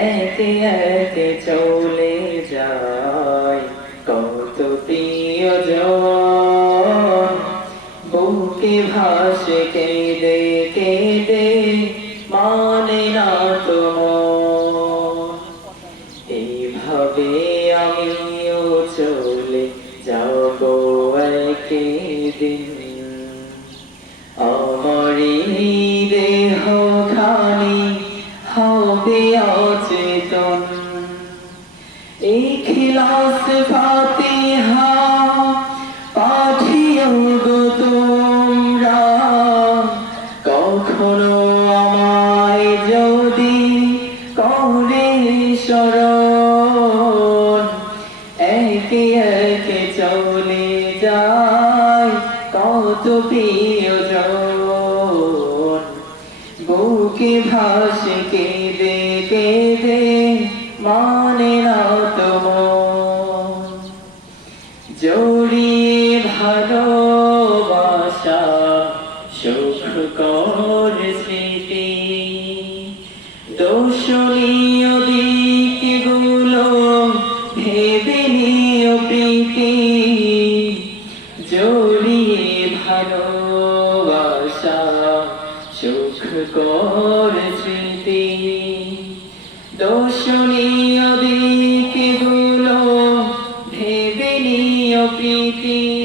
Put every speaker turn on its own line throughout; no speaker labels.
একে একে চলে যায় কত প্রিয়জন, বুকে ভাসে কেঁদে কেঁদে মানে না তোমার। এইভাবে আমিও চলে যাব একদিন। একে একে চলে যায় কত প্রিয়জন। বুকে ভাসে কেঁদে কেঁদে মানে ভালোবাসা সুখ কর স্মৃতি দোষণীয় দিকগুলো ভেবে নিও প্রীতি, জড়িয়ে ভালোবাসা সুখ কর স্মৃতি দোষণীয় দিকগুলো ভেবে নিও প্রীতি।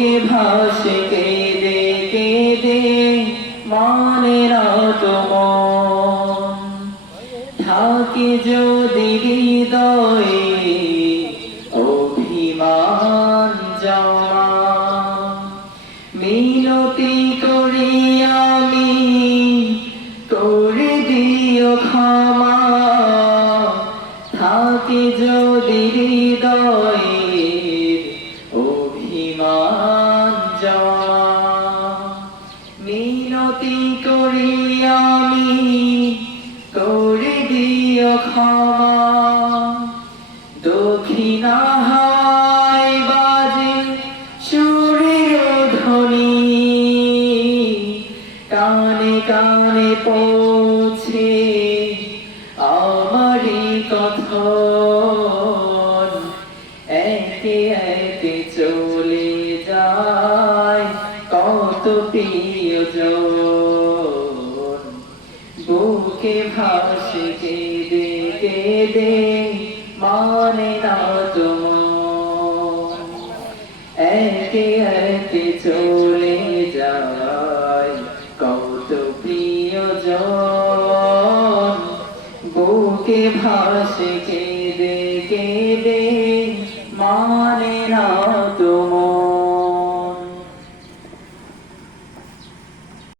বুকে ভাসে কেঁদে কেঁদে মানে না তোমার থাকে যদি হৃদয়ে অভিমান জমা, মিনতি করি আমি, করে দিও ক্ষমা। থাকে যদি হৃদয়ে মিনতি করি আমি করে দিও ক্ষমা। দক্ষিণা হায় বাজে সুরের ধ্বনি। কানে কানে পৌঁছে আমারই কথন প্রিয়জন, বুকে ভাসে কেঁদে কেঁদে মানে না তোমার একে একে চলে যায় কত প্রিয়জন, বুকে ভাসে কেঁদে কেঁদে মানে না